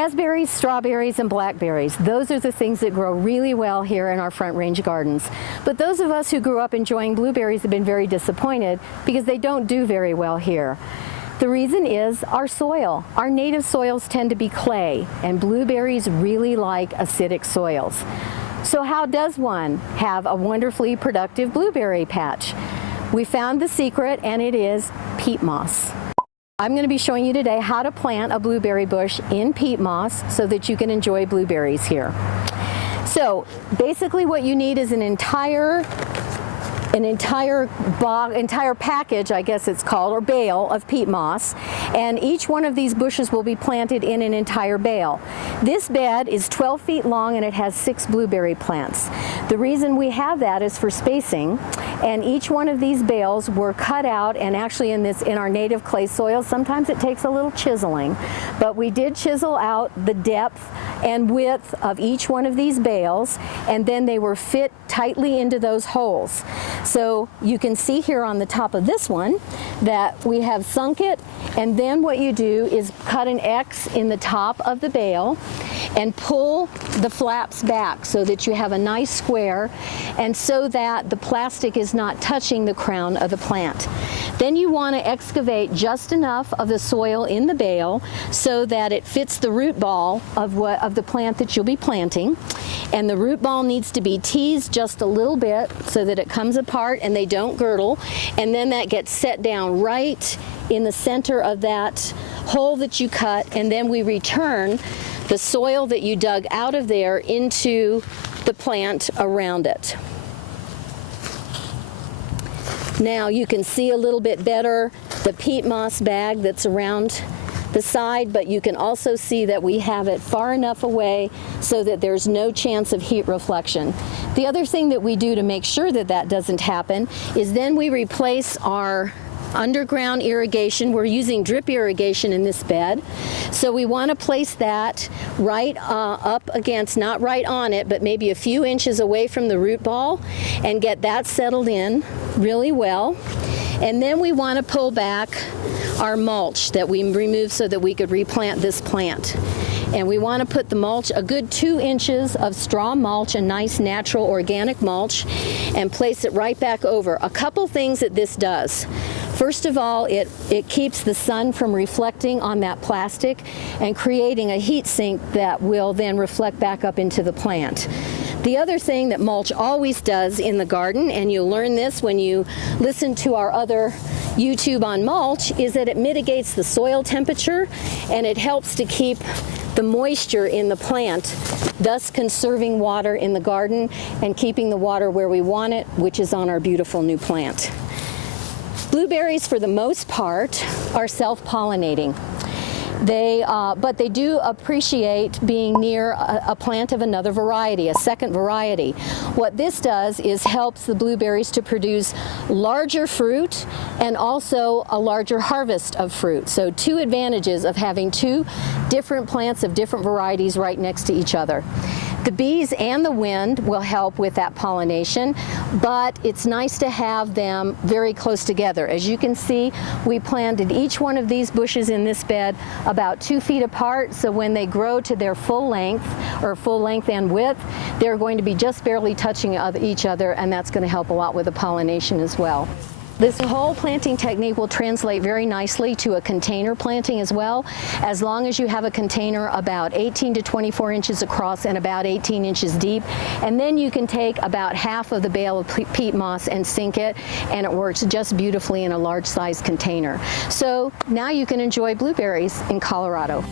Raspberries, strawberries, and blackberries. Those are the things that grow really well here in our Front Range gardens. But those of us who grew up enjoying blueberries have been very disappointed because they don't do very well here. The reason is our soil. Our native soils tend to be clay, and blueberries really like acidic soils. So how does one have a wonderfully productive blueberry patch? We found the secret, and it is peat moss. I'm going to be showing you today how to plant a blueberry bush in peat moss so that you can enjoy blueberries here. So basically what you need is an entire package, I guess it's called, or bale of peat moss, and each one of these bushes will be planted in an entire bale. This bed is 12 feet long and it has 6 blueberry plants. The reason we have that is for spacing, and each one of these bales were cut out, and actually in our native clay soil sometimes it takes a little chiseling, but we did chisel out the depth and width of each one of these bales, and then they were fit tightly into those holes. So you can see here on the top of this one that we have sunk it, and then what you do is cut an X in the top of the bale and pull the flaps back so that you have a nice square, and so that the plastic is not touching the crown of the plant. Then you want to excavate just enough of the soil in the bale so that it fits the root ball of the plant that you'll be planting, and the root ball needs to be teased just a little bit so that it comes apart and they don't girdle, and then that gets set down right in the center of that hole that you cut, and then we return the soil that you dug out of there into the plant around it. Now you can see a little bit better the peat moss bag that's around the side, but you can also see that we have it far enough away so that there's no chance of heat reflection. The other thing that we do to make sure that that doesn't happen is then we replace our underground irrigation. We're using drip irrigation in this bed, so we want to place that right up against, not right on it, but maybe a few inches away from the root ball, and get that settled in really well. And then we want to pull back our mulch that we removed so that we could replant this plant. And we want to put the mulch, a good 2 inches of straw mulch, a nice natural organic mulch, and place it right back over. A couple things that this does. First of all, it keeps the sun from reflecting on that plastic and creating a heat sink that will then reflect back up into the plant. The other thing that mulch always does in the garden, and you'll learn this when you listen to our other YouTube on mulch, is that it mitigates the soil temperature and it helps to keep the moisture in the plant, thus conserving water in the garden and keeping the water where we want it, which is on our beautiful new plant. Blueberries, for the most part, are self-pollinating. But they do appreciate being near a plant of another variety, a second variety. What this does is helps the blueberries to produce larger fruit and also a larger harvest of fruit. So 2 advantages of having 2 different plants of different varieties right next to each other. The bees and the wind will help with that pollination, but it's nice to have them very close together. As you can see, we planted each one of these bushes in this bed about 2 feet apart, so when they grow to their full length and width, they're going to be just barely touching each other, and that's going to help a lot with the pollination as well. This whole planting technique will translate very nicely to a container planting as well, as long as you have a container about 18 to 24 inches across and about 18 inches deep, and then you can take about half of the bale of peat moss and sink it, and it works just beautifully in a large size container. So now you can enjoy blueberries in Colorado.